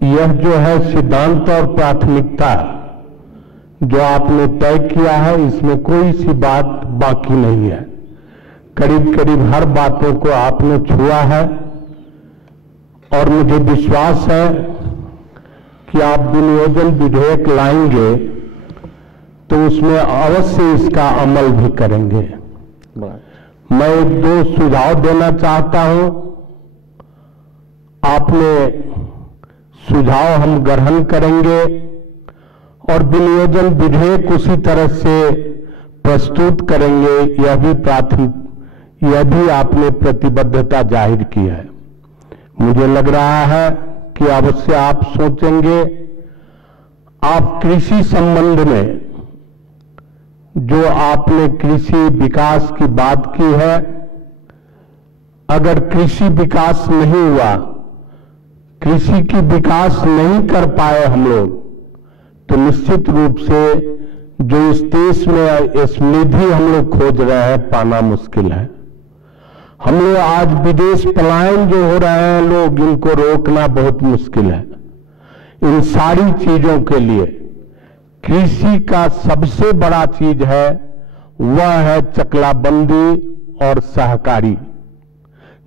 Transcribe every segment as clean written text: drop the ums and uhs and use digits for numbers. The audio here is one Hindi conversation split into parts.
यह जो है सिद्धांत और प्राथमिकता जो आपने तय किया है, इसमें कोई सी बात बाकी नहीं है। करीब करीब हर बातों को आपने छुआ है और मुझे विश्वास है कि आप विनियोजन विधेयक लाएंगे तो उसमें अवश्य इसका अमल भी करेंगे। मैं एक दो सुझाव देना चाहता हूं। आपने सुझाव हम ग्रहण करेंगे और विनियोजन विधेयक उसी तरह से प्रस्तुत करेंगे। यह भी आपने प्रतिबद्धता जाहिर की है। मुझे लग रहा है कि अवश्य आप सोचेंगे। आप कृषि संबंध में जो आपने कृषि विकास की बात की है, अगर कृषि विकास नहीं हुआ, कृषि की विकास नहीं कर पाए हम लोग, तो निश्चित रूप से जो इस देश में समृद्धि हम लोग खोज रहे हैं, पाना मुश्किल है। हम लोग आज विदेश पलायन जो हो रहे हैं लोग, इनको रोकना बहुत मुश्किल है। इन सारी चीजों के लिए कृषि का सबसे बड़ा चीज है, वह है चकलाबंदी और सहकारी।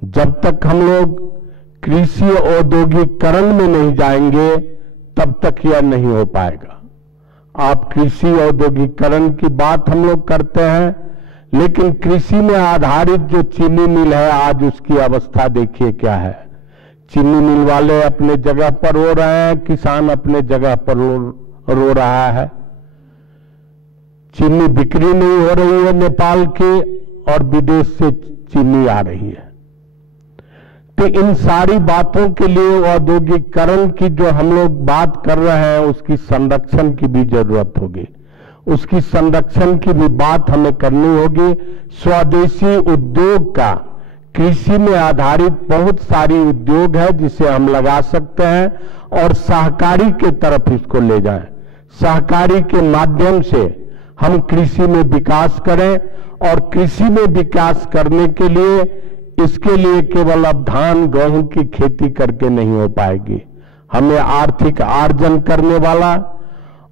जब तक हम लोग कृषि औद्योगिकरण में नहीं जाएंगे, तब तक यह नहीं हो पाएगा। आप कृषि औद्योगिकरण की बात हम लोग करते हैं, लेकिन कृषि में आधारित जो चीनी मिल है, आज उसकी अवस्था देखिए क्या है। चीनी मिल वाले अपने जगह पर रो रहे हैं, किसान अपने जगह पर रो रहा है। चीनी बिक्री नहीं हो रही है नेपाल की, और विदेश से चीनी आ रही है। तो इन सारी बातों के लिए औद्योगिकरण की जो हम लोग बात कर रहे हैं, उसकी संरक्षण की भी जरूरत होगी। उसकी संरक्षण की भी बात हमें करनी होगी। स्वदेशी उद्योग का, कृषि में आधारित बहुत सारी उद्योग है जिसे हम लगा सकते हैं, और सहकारी के तरफ इसको ले जाएं। सहकारी के माध्यम से हम कृषि में विकास करें, और कृषि में विकास करने के लिए इसके लिए केवल अब धान गेहूं की खेती करके नहीं हो पाएगी। हमें आर्थिक आर्जन करने वाला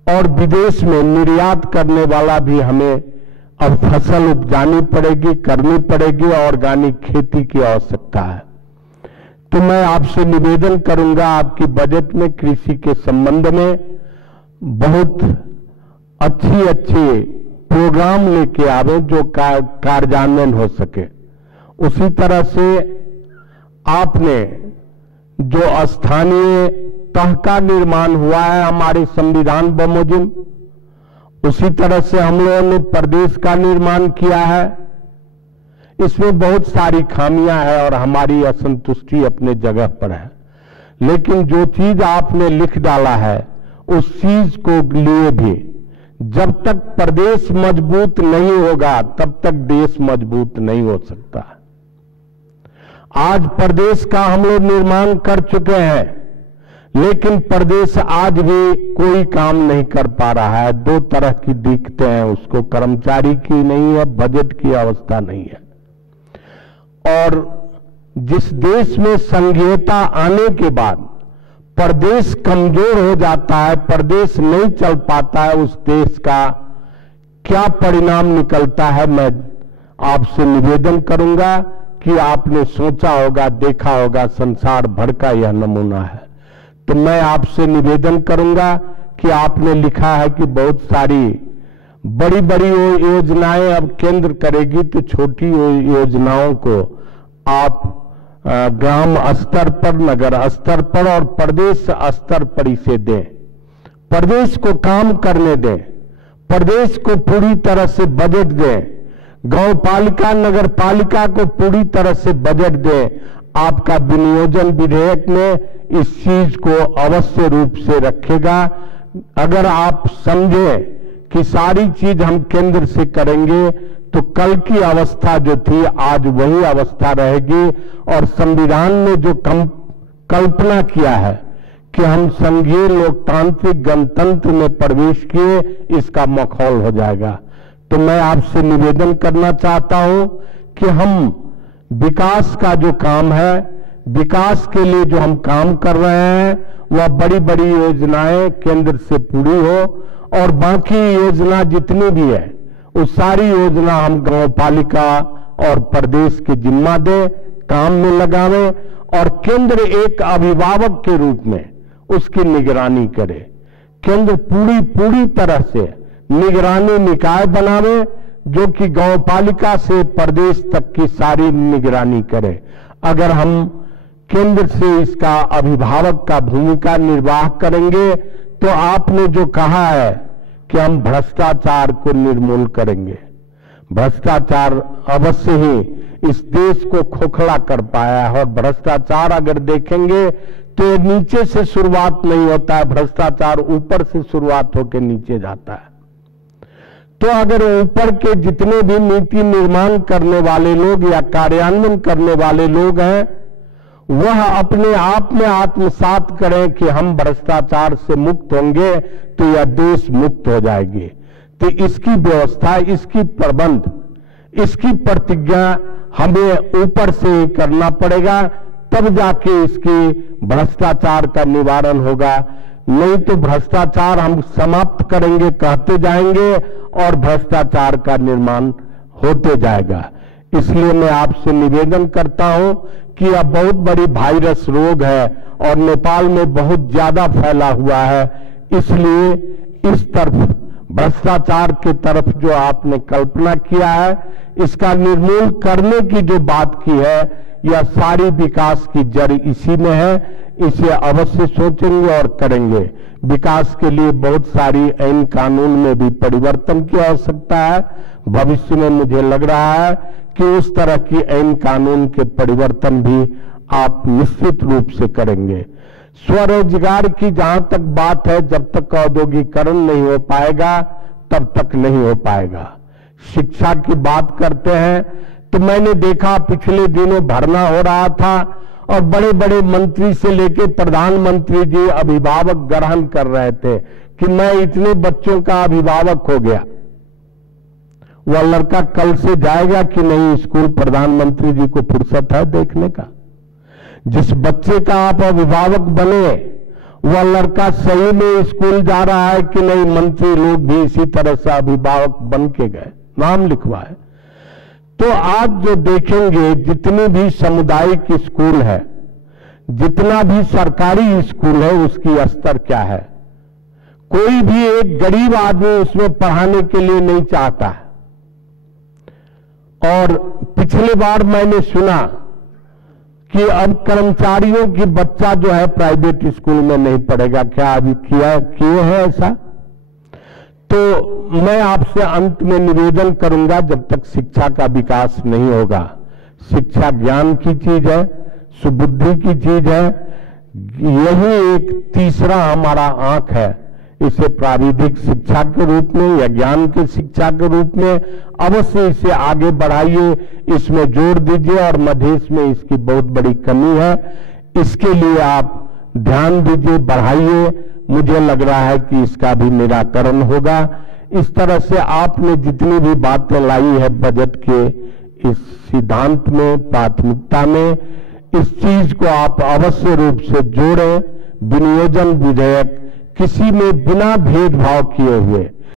और विदेश में निर्यात करने वाला भी हमें अब फसल उपजानी पड़ेगी, करनी पड़ेगी। ऑर्गेनिक खेती की आवश्यकता है। तो मैं आपसे निवेदन करूंगा, आपकी बजट में कृषि के संबंध में बहुत अच्छे प्रोग्राम लेके आवे जो कार्यान्वयन हो सके। उसी तरह से आपने जो स्थानीय तह का निर्माण हुआ है हमारे संविधान बमोजिम, उसी तरह से हम लोगों ने प्रदेश का निर्माण किया है। इसमें बहुत सारी खामियां हैं और हमारी असंतुष्टि अपने जगह पर है, लेकिन जो चीज आपने लिख डाला है, उस चीज को लिए भी जब तक प्रदेश मजबूत नहीं होगा, तब तक देश मजबूत नहीं हो सकता। आज प्रदेश का हम लोग निर्माण कर चुके हैं, लेकिन प्रदेश आज भी कोई काम नहीं कर पा रहा है। दो तरह की दिक्कतें हैं उसको, कर्मचारी की नहीं है, बजट की अवस्था नहीं है। और जिस देश में संघीयता आने के बाद प्रदेश कमजोर हो जाता है, प्रदेश नहीं चल पाता है, उस देश का क्या परिणाम निकलता है, मैं आपसे निवेदन करूंगा कि आपने सोचा होगा, देखा होगा, संसार भर का यह नमूना है। तो मैं आपसे निवेदन करूंगा कि आपने लिखा है कि बहुत सारी बड़ी बड़ी योजनाएं अब केंद्र करेगी, तो छोटी योजनाओं को आप ग्राम स्तर पर, नगर स्तर पर और प्रदेश स्तर पर इसे दें। प्रदेश को काम करने दें, प्रदेश को पूरी तरह से बजट दें, गांव पालिका नगर पालिका को पूरी तरह से बजट दें। आपका विनियोजन विधेयक में इस चीज को अवश्य रूप से रखेगा। अगर आप समझें कि सारी चीज हम केंद्र से करेंगे, तो कल की अवस्था जो थी आज वही अवस्था रहेगी। और संविधान ने जो कल्पना किया है कि हम संघीय लोकतांत्रिक गणतंत्र में प्रवेश किए, इसका मखौल हो जाएगा। तो मैं आपसे निवेदन करना चाहता हूं कि हम विकास का जो काम है, विकास के लिए जो हम काम कर रहे हैं, वह बड़ी बड़ी योजनाएं केंद्र से पूरी हो और बाकी योजना जितनी भी है वो सारी योजना हम गांव पालिका और प्रदेश के जिम्मा दें, काम में लगावें और केंद्र एक अभिभावक के रूप में उसकी निगरानी करे। केंद्र पूरी तरह से निगरानी निकाय बनावे जो कि गांव पालिका से प्रदेश तक की सारी निगरानी करे। अगर हम केंद्र से इसका अभिभावक का भूमिका निर्वाह करेंगे तो आपने जो कहा है कि हम भ्रष्टाचार को निर्मूल करेंगे। भ्रष्टाचार अवश्य ही इस देश को खोखला कर पाया है और भ्रष्टाचार अगर देखेंगे तो नीचे से शुरुआत नहीं होता है, भ्रष्टाचार ऊपर से शुरुआत होकर नीचे जाता है। तो अगर ऊपर के जितने भी नीति निर्माण करने वाले लोग या कार्यान्वयन करने वाले लोग हैं वह अपने आप में आत्मसात करें कि हम भ्रष्टाचार से मुक्त होंगे तो यह देश मुक्त हो जाएगी। तो इसकी व्यवस्था, इसकी प्रबंध, इसकी प्रतिज्ञा हमें ऊपर से करना पड़ेगा, तब जाके इसकी भ्रष्टाचार का निवारण होगा। नहीं तो भ्रष्टाचार हम समाप्त करेंगे कहते जाएंगे और भ्रष्टाचार का निर्माण होते जाएगा। इसलिए मैं आपसे निवेदन करता हूं कि यह बहुत बड़ी वायरस रोग है और नेपाल में बहुत ज्यादा फैला हुआ है, इसलिए इस तरफ भ्रष्टाचार की तरफ जो आपने कल्पना किया है इसका निर्मूल करने की जो बात की है यह सारी विकास की जड़ इसी में है। इसे अवश्य सोचेंगे और करेंगे। विकास के लिए बहुत सारी आईन कानून में भी परिवर्तन की आवश्यकता है। भविष्य में मुझे लग रहा है कि उस तरह की आईन कानून के परिवर्तन भी आप निश्चित रूप से करेंगे। स्वरोजगार की जहां तक बात है, जब तक औद्योगिकरण नहीं हो पाएगा तब तक नहीं हो पाएगा। शिक्षा की बात करते हैं तो मैंने देखा पिछले दिनों धरना हो रहा था और बड़े बड़े मंत्री से लेकर प्रधानमंत्री जी अभिभावक ग्रहण कर रहे थे कि मैं इतने बच्चों का अभिभावक हो गया। वह लड़का कल से जाएगा कि नहीं स्कूल, प्रधानमंत्री जी को फुर्सत है देखने का? जिस बच्चे का आप अभिभावक बने वह लड़का सही में स्कूल जा रहा है कि नहीं? मंत्री लोग भी इसी तरह से अभिभावक बन के गए, नाम लिखवाए। तो आज जो देखेंगे जितनी भी सामुदायिक स्कूल है, जितना भी सरकारी स्कूल है, उसकी स्तर क्या है? कोई भी एक गरीब आदमी उसमें पढ़ाने के लिए नहीं चाहता है। और पिछली बार मैंने सुना कि अब कर्मचारियों की बच्चा जो है प्राइवेट स्कूल में नहीं पढ़ेगा। क्या अभी किए हैं ऐसा? तो मैं आपसे अंत में निवेदन करूंगा, जब तक शिक्षा का विकास नहीं होगा, शिक्षा ज्ञान की चीज है, सुबुद्धि की चीज है, यही एक तीसरा हमारा आंख है। इसे प्राविधिक शिक्षा के रूप में या ज्ञान की शिक्षा के रूप में अवश्य इसे आगे बढ़ाइए, इसमें जोर दीजिए और मधेश में इसकी बहुत बड़ी कमी है, इसके लिए आप ध्यान दीजिए, बढ़ाइए। मुझे लग रहा है कि इसका भी निराकरण होगा। इस तरह से आपने जितनी भी बातें लाई है बजट के इस सिद्धांत में, प्राथमिकता में, इस चीज को आप अवश्य रूप से जोड़ें। विनियोजन विधेयक किसी में बिना भेदभाव किए हुए